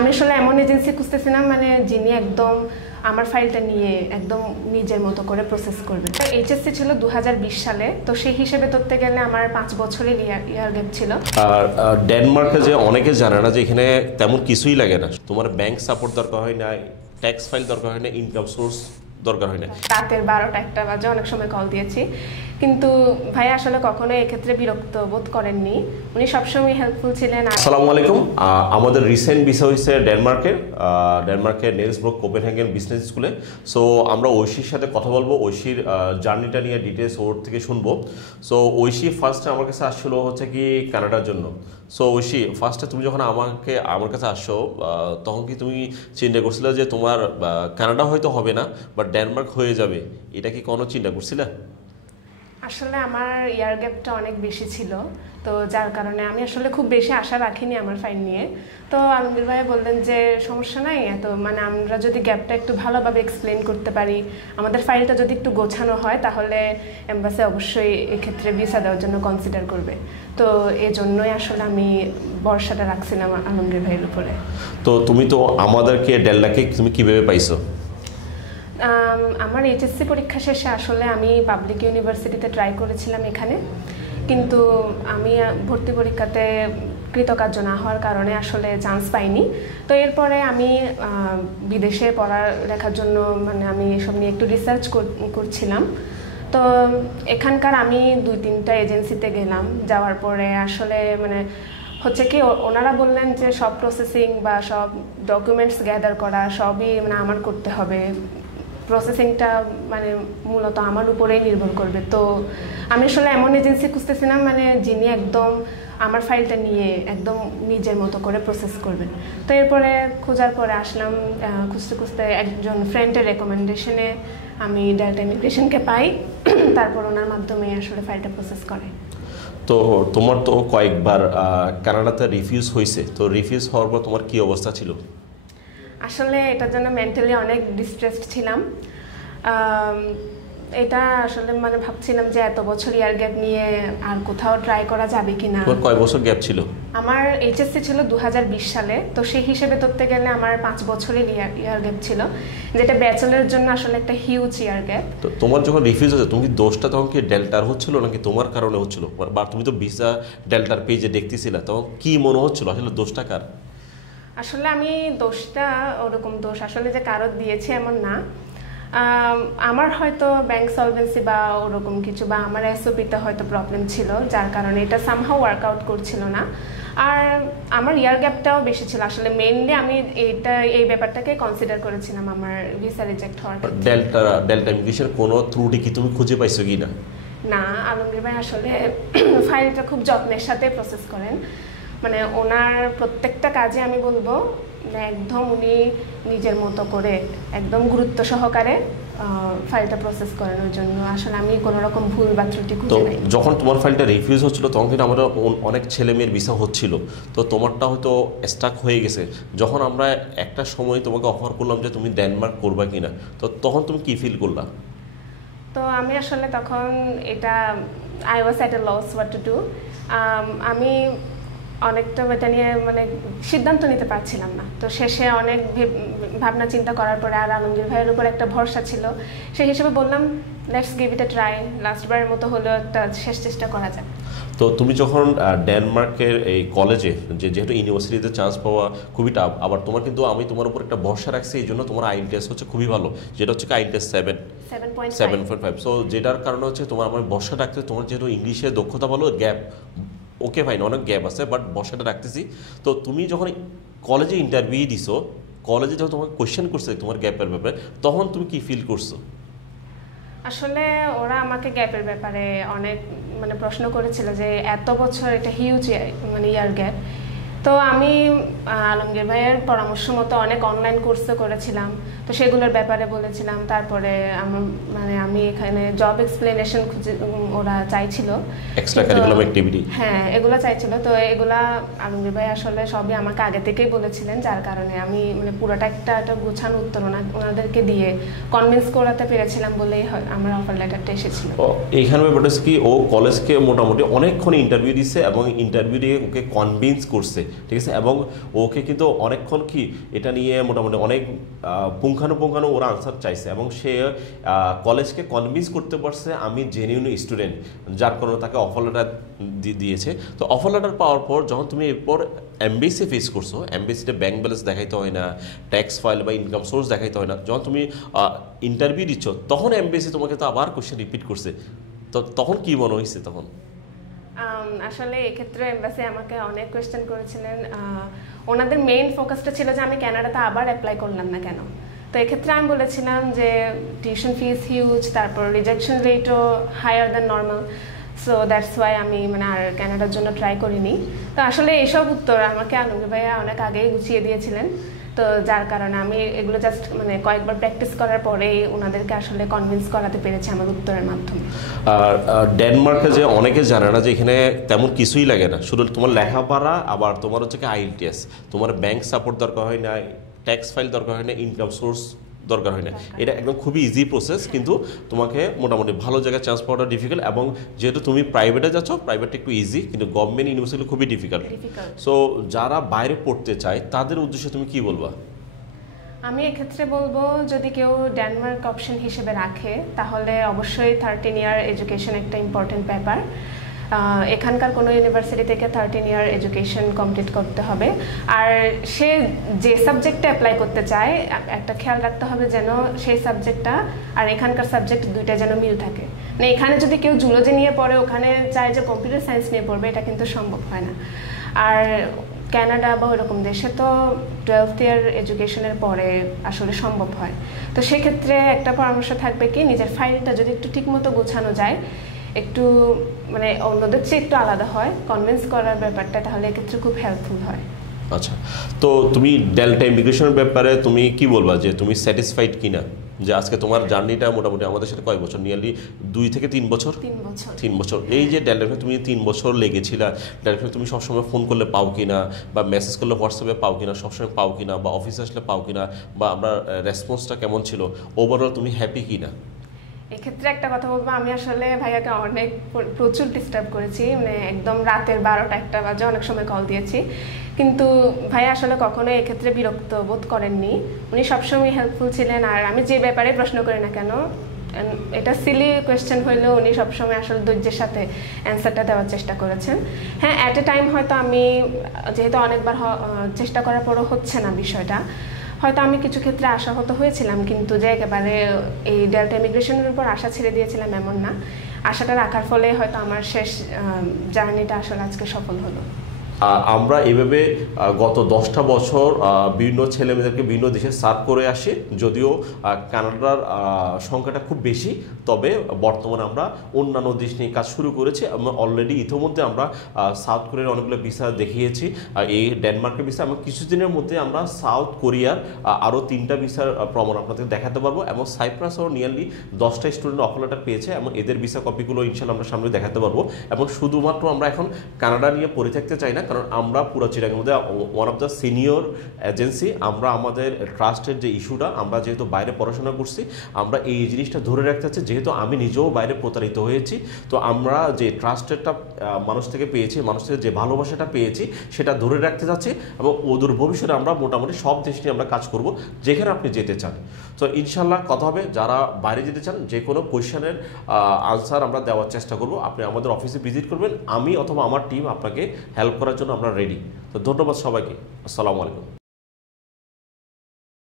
আমি আসলে এমন এজেন্সি খুঁজতেছিলাম মানে যিনি একদম আমার ফাইলটা নিয়ে একদম নিজের মতো করে প্রসেস করবে। এইচএসসি ছিল 2020 সালে, তো সেই হিসেবে ধরতে গেলে আমার 5 বছরের ইয়ার গ্যাপ ছিল। আর ডেনমার্কে যে অনেকে জানে না যে এখানে তেমন কিছুই লাগে না, তোমার ব্যাংক সাপোর্ট দরকার হয় না, ট্যাক্স ফাইল দরকার হয় না, ইনকাম সোর্স দরকার হয় না। রাতের 12টা 1টা বাজে অনেক সময় কল দিয়েছি, কিন্তু ভাই আসলে কখনো এক্ষেত্রে বিরক্ত বোধ করেননি, উনি সবসময় হেল্পফুল ছিলেন। আসসালামু আলাইকুম। আমাদের রিসেন্ট ভিসা হয়েছে ডেনমার্কের নেলসব্রুক কোপেনহেগেন বিজনেস স্কুলে। সো আমরা ঐশীর সাথে কথা বলবো, ঐশীর জার্নিটা নিয়ে ডিটেলস ওর থেকে শুনবো। সো ঐশী ফার্স্টে আমার কাছে আসছিল হচ্ছে কি কানাডার জন্য। সো ঐশী, ফার্স্টে তুমি যখন আমার কাছে আসছো তখন কি তুমি চিন্তা করছিলে যে তোমার কানাডা হয়তো হবে না বাট ডেনমার্ক হয়ে যাবে, এটা কি কোনো চিন্তা করছিলে? আসলে আমার ইয়ার গ্যাপটা অনেক বেশি ছিল, তো যার কারণে আমি আসলে খুব বেশি আশা রাখিনি আমার ফাইল নিয়ে। তো আলমগীর ভাই বললেন যে সমস্যা নাই, এত মানে আমরা যদি গ্যাপটা একটু ভালোভাবে এক্সপ্লেন করতে পারি, আমাদের ফাইলটা যদি একটু গোছানো হয়, তাহলে এম্বাসি অবশ্যই এক্ষেত্রে ভিসা দেওয়ার জন্য কনসিডার করবে। তো এই জন্যই আসলে আমি ভরসাটা রাখছিলাম আলমগীর ভাইয়ের উপরে। তো তুমি তো আমাদেরকে ডেল্লাকে তুমি কিভাবে পাইছো? আমার এইচএসসি পরীক্ষা শেষে আসলে আমি পাবলিক ইউনিভার্সিটিতে ট্রাই করেছিলাম এখানে, কিন্তু আমি ভর্তি পরীক্ষাতে কৃতকার্য না হওয়ার কারণে আসলে চান্স পাইনি। তো এরপরে আমি বিদেশে পড়ালেখার জন্য মানে আমি এসব নিয়ে একটু রিসার্চ করছিলাম। তো এখানকার আমি 2-3টা এজেন্সিতে গেলাম, যাওয়ার পরে আসলে মানে হচ্ছে কি ওনারা বললেন যে সব প্রসেসিং বা সব ডকুমেন্টস গ্যাদার করা সবই মানে আমার করতে হবে, প্রসেসিংটা মানে মূলত আমার উপরেই নির্ভর করবে। তো আমি আসলে এমন এজেন্সি খুঁজতেছিলাম মানে যিনি একদম আমার ফাইলটা নিয়ে একদম নিজের মতো করে প্রসেস করবেন। তো এরপরে খোঁজার পরে আসলাম, খুঁজতে খুঁজতে একজন ফ্রেন্ডের রেকমেন্ডেশনে আমি ডেল্টা ইমিগ্রেশনকে পাই, তারপর ওনার মাধ্যমে আসলে ফাইলটা প্রসেস করে। তো তোমার তো কয়েকবার কানাডাতে রিফিউজ হয়েছে, তো রিফিউজ হওয়ার পর তোমার কি অবস্থা ছিল? আসলে এটার জন্য মেন্টালি অনেক ডিস্ট্রেসড ছিলাম। এটা আসলে মানে ভাবছিলাম যে এত বছর ইয়ার গ্যাপ নিয়ে আর কোথাও ট্রাই করা যাবে কিনা। তোমার কয় বছর গ্যাপ ছিল? আমার এইচএসসি ছিল 2020 সালে, তো সেই হিসেবে ধরতে গেলে আমার 5 বছরের ইয়ার গ্যাপ ছিল, যেটা ব্যাচেলরের জন্য আসলে একটা হিউজ ইয়ার গ্যাপ। তো তোমার যখন রিফিউজ হয়েছে তুমি কি দোষটা তখন কি ডেল্টার হচ্ছিল নাকি তোমার কারণে হচ্ছিল? বা তুমি তো ভিসা ডেল্টার পেজে দেখতেছিলে, তখন কি মনে হচ্ছিল আসলে দোষটা কার? আসলে আমি দোষটা ওরকম দোষ আসলে যে কারো দিয়েছি এমন না, আমার হয়তো ব্যাংক সলভেন্সি বা ওরকম কিছু বা আমার এসওপিতে হয়তো প্রবলেম ছিল, যার কারণে এটা সামহাউ ওয়ার্কআউট করছিল না। আর আমার ইয়ার গ্যাপটাও বেশি ছিল, আসলে মেইনলি আমি এই ব্যাপারটাকে কনসিডার করেছিলাম আমার ভিসা রিজেক্ট হওয়ার। ডেল্টা ইমিগ্রেশন কোনো ত্রুটি কি তুমি খুঁজে পাইছো কি না? না, আলমগীর ভাই আসলে ফাইলটা খুব যত্নের সাথে প্রসেস করেন, মানে ওনার প্রত্যেকটা কাজে আমি বলবো একদম উনি নিজের মতো করে একদম গুরুত্ব সহকারে ফাইলটা প্রসেস করেন, ওই জন্য আসলে আমি কোনো রকম ভুল বা ত্রুটি খুঁজে পাইনি। যখন তোমার ফাইলটা রিফিউজ হচ্ছিল তখন কিন্তু আমরা অনেক ছেলে মেয়ের ভিসা হচ্ছিল, তো তোমারটা হয়তো স্টাক হয়ে গেছে। যখন আমরা একটা সময় তোমাকে অফার করলাম যে তুমি ডেনমার্ক করবা কিনা, তো তখন তুমি কি ফিল করলা? তো আমি আসলে তখন এটা I was at a loss what to do. আমি অনেকটা এটা নিয়ে মানে সিদ্ধান্ত নিতে পারছিলাম না। তো শেষে অনেক ভাবনা চিন্তা করার পরে আর আলমগীর ভাইয়ের উপর একটা ভরসা ছিল, সেই হিসেবে বললাম let's give it a try, লাস্টবারের মতো হলেও একটা শেষ চেষ্টা করা যায়। তো তুমি যখন ডেনমার্কের এই কলেজে যেহেতু ইউনিভার্সিটিতে চান্স পাওয়া খুবই টাফ, আবার তোমার কিন্তু আমি তোমার উপর একটা ভরসা রাখছি, এই জন্য তোমার আইএলটিএস হচ্ছে খুবই ভালো, যেটা হচ্ছে আইএলটিএস 7.5। সো যেটার কারণে হচ্ছে তোমার আমার ভরসা রাখতে, তোমার যেহেতু ইংলিশে দক্ষতা ভালো, গ্যাপ ওকে ফাইন অনেক গ্যাপ আছে বাট ভরসাটা রাখতেছি। তো তুমি যখন কলেজে ইন্টারভিউ দিছো, কলেজে যখন তোমাকে কোয়েশ্চেন করছে তোমার গ্যাপের ব্যাপারে, তখন তুমি কি ফিল করছো? আসলে ওরা আমাকে গ্যাপের ব্যাপারে অনেক মানে প্রশ্ন করেছিল যে এত বছর এটা হিউজ মানে ইয়ার গ্যাপ। তো আমি আলমগীর ভাইয়ের পরামর্শ মতো অনেক অনলাইন কোর্সও করেছিলাম, তো সেগুলোর ব্যাপারে বলেছিলাম। তারপরে আমার মানে আমি এখানে জব এক্সপ্লেনেশন খুঁজে ওরা চাইছিল, এক্সট্রা কারিকুলাম অ্যাক্টিভিটি, হ্যাঁ এগুলো চাইছিল। তো এগুলা আলমগীর ভাই আসলে সবই আমাকে আগে থেকেই বলেছিলেন, যার কারণে আমি মানে পুরোটা একটা গোছানো উত্তর ওনাদেরকে দিয়ে কনভিন্স করাতে পেরেছিলাম বলেই আমার অফার লেটারটা এসেছিল। এইখানে ব্যাপারটা কি ও কলেজকে মোটামুটি অনেকক্ষণ ইন্টারভিউ দিচ্ছে এবং ইন্টারভিউ দিয়ে ওকে কনভিন্স করছে ঠিক আছে, এবং ওকে কিন্তু অনেকক্ষণ কি এটা নিয়ে মোটামুটি অনেক পুঙ্খানুপুঙ্খানু ওরা আনসার চাইছে, এবং সে কলেজকে কনভিন্স করতে পারছে আমি জেনিউন স্টুডেন্ট, যার কারণে তাকে অফার লেটার দিয়েছে। তো অফার লেটার পাওয়ার পর যখন তুমি এরপর এমবিসি ফেস করছো, এমবিসিতে ব্যাংক ব্যালেন্স দেখাইতে হয় না, ট্যাক্স ফাইল বা ইনকাম সোর্স দেখাইতে হয় না, যখন তুমি ইন্টারভিউ দিচ্ছ তখন এমবিসি তোমাকে তো আবার কোশ্চেন রিপিট করছে, তো তখন কি মনে হয়েছে তখন? আসলে এক্ষেত্রে এমবাসি আমাকে অনেক কোয়েশ্চেন করেছিলেন। ওনাদের মেইন ফোকাসটা ছিল যে আমি কানাডাতে আবার অ্যাপ্লাই করলাম না কেন। তো এক্ষেত্রে আমি বলেছিলাম যে টিউশন ফিস হিউজ, তারপর রিজেকশন রেটও higher than normal, so that's why আমি মানে আর কানাডার জন্য ট্রাই করিনি। তো আসলে এইসব উত্তর আমাকে আলমগীর ভাইয়া অনেক আগেই গুছিয়ে দিয়েছিলেন, তো যার কারণে আমি এগুলো জাস্ট মানে কয়েকবার প্র্যাকটিস করার পরেই ওনাদেরকে আসলে কনভিন্স করাতে পেরেছি আমার উত্তরের মাধ্যমে। আর ডেনমার্কে যে অনেকে জানে না যে এখানে তেমন কিছুই লাগে না, শুধু তোমার লেখাপড়া, আবার তোমার হচ্ছে কি আইএলটিএস, তোমার ব্যাংক সাপোর্ট দরকার হয় না, ট্যাক্স ফাইল দরকার হয় না, ইনকাম সোর্স দরকার হয় না, এটা একদম খুবই ইজি প্রসেস, কিন্তু তোমাকে মোটামুটি ভালো জায়গায় চান্স পাওয়াটা ডিফিকাল্ট, এবং যেহেতু তুমি প্রাইভেটে যাচ্ছ, প্রাইভেটটা একটু ইজি, কিন্তু গভর্নমেন্ট ইউনিভার্সিটি খুবই ডিফিকাল্ট। সো যারা বাইরে পড়তে চায় তাদের উদ্দেশ্যে তুমি কি বলবা? আমি এক্ষেত্রে বলবো যদি কেউ ডেনমার্ক অপশন হিসেবে রাখে তাহলে অবশ্যই 13 ইয়ার এডুকেশন একটা ইম্পর্টেন্ট ব্যাপার। এখানকার কোনো ইউনিভার্সিটি থেকে 13 ইয়ার এডুকেশন কমপ্লিট করতে হবে। আর সে যে সাবজেক্টে অ্যাপ্লাই করতে চায় একটা খেয়াল রাখতে হবে যেন সেই সাবজেক্টটা আর এখানকার সাবজেক্ট দুইটা যেন মিল থাকে। মানে এখানে যদি কেউ জুলজি নিয়ে পড়ে ওখানে চায় যে কম্পিউটার সায়েন্স নিয়ে পড়বে, এটা কিন্তু সম্ভব হয় না। আর কানাডা বা ওইরকম দেশে তো 12th ইয়ার এডুকেশনের পরে আসলে সম্ভব হয়। তো সেক্ষেত্রে একটা পরামর্শ থাকবে কি, নিজের ফাইলটা যদি একটু ঠিকমতো গোছানো যায়, একটু মানে অন্যদের চেয়ে একটু আলাদা হয় কনভিন্স করার ব্যাপারটা, তাহলে এক্ষেত্রে খুব হেল্পফুল হয়। আচ্ছা, তো তুমি ডেল্টা ইমিগ্রেশনের ব্যাপারে তুমি কি বলবা, যে তুমি স্যাটিসফাইড কিনা, যে আজকে তোমার জার্নিটা মোটামুটি আমাদের সাথে কয় বছর, নিয়ারলি 2 থেকে 3 বছর? 3 বছর। এই যে ডেল্টাকে তুমি 3 বছর লেগেছিলা, ডেল্টাকে তুমি সবসময় ফোন করলে পাও কিনা, বা মেসেজ করলে হোয়াটসঅ্যাপে পাও কিনা, সবসময় পাও কিনা, বা অফিসে আসলে পাও কিনা, বা আমরা রেসপন্সটা কেমন ছিল, ওভারঅল তুমি হ্যাপি কিনা? এক্ষেত্রে একটা কথা বলবো, আমি আসলে ভাইয়াকে অনেক প্রচুর ডিস্টার্ব করেছি, মানে একদম রাতের 12টা 1টা বাজে অনেক সময় কল দিয়েছি, কিন্তু ভাইয়া আসলে কখনোই এক্ষেত্রে বিরক্ত বোধ করেননি, উনি সবসময় হেল্পফুল ছিলেন। আর আমি যে ব্যাপারে প্রশ্ন করি না কেন, এটা সিলি কোয়েশ্চেন হইলেও উনি সবসময় আসলে ধৈর্যের সাথে অ্যান্সারটা দেওয়ার চেষ্টা করেছেন। হ্যাঁ, অ্যাট এ টাইম হয়তো আমি যেহেতু অনেকবার চেষ্টা করার পরও হচ্ছে না বিষয়টা, হয়তো আমি কিছু ক্ষেত্রে আশাহত হয়েছিলাম, কিন্তু যে একেবারে এই ডেল্টা ইমিগ্রেশনের উপর আশা ছেড়ে দিয়েছিলাম এমন না। আশাটা রাখার ফলে হয়তো আমার শেষ জার্নিটা আসলে আজকে সফল হলো। আমরা এভাবে গত 10টা বছর বিভিন্ন ছেলেমেয়েদেরকে বিভিন্ন দেশে সার্ভ করে আসি, যদিও কানাডার সংখ্যাটা খুব বেশি, তবে বর্তমানে আমরা অন্যান্য দেশ নিয়ে কাজ শুরু করেছি। অলরেডি ইতিমধ্যে আমরা সাউথ কোরিয়ার অনেকগুলো ভিসা দেখিয়েছি, এই ডেনমার্কের ভিসা, এবং কিছুদিনের মধ্যে আমরা সাউথ কোরিয়ার আরও 3টা ভিসার প্রমাণ আপনাদের দেখাতে পারবো, এবং সাইপ্রাসও নিয়ারলি 10টা স্টুডেন্ট অফার লেটার পেয়েছে, এবং এদের ভিসা কপিগুলো ইনশাল্লাহ আমরা সামনে দেখাতে পারবো। এবং শুধুমাত্র আমরা এখন কানাডা নিয়ে পড়ে থাকতে চাই না, কারণ আমরা পুরো চিটাগাংয়ের মধ্যে one of the senior agency, আমরা আমাদের ট্রাস্টের যে ইস্যুটা, আমরা যেহেতু বাইরে পড়াশোনা করছি, আমরা এই জিনিসটা ধরে রাখতে চাচ্ছি, যেহেতু আমি নিজেও বাইরে প্রতারিত হয়েছি, তো আমরা যে ট্রাস্টেরটা মানুষ থেকে পেয়েছি, মানুষ থেকে যে ভালোবাসাটা পেয়েছি, সেটা ধরে রাখতে চাচ্ছি, এবং ওদের ভবিষ্যতে আমরা মোটামুটি সব দেশ নিয়ে আমরা কাজ করব যেখানে আপনি যেতে চান। তো ইনশাল্লাহ কথা হবে, যারা বাইরে যেতে চান যে কোনো কোয়েশ্চেনের আনসার আমরা দেওয়ার চেষ্টা করব। আপনি আমাদের অফিসে ভিজিট করবেন, আমি অথবা আমার টিম আপনাকে হেল্প করার জন্য আমরা রেডি। তো ধন্যবাদ সবাইকে, আসসালামু আলাইকুম।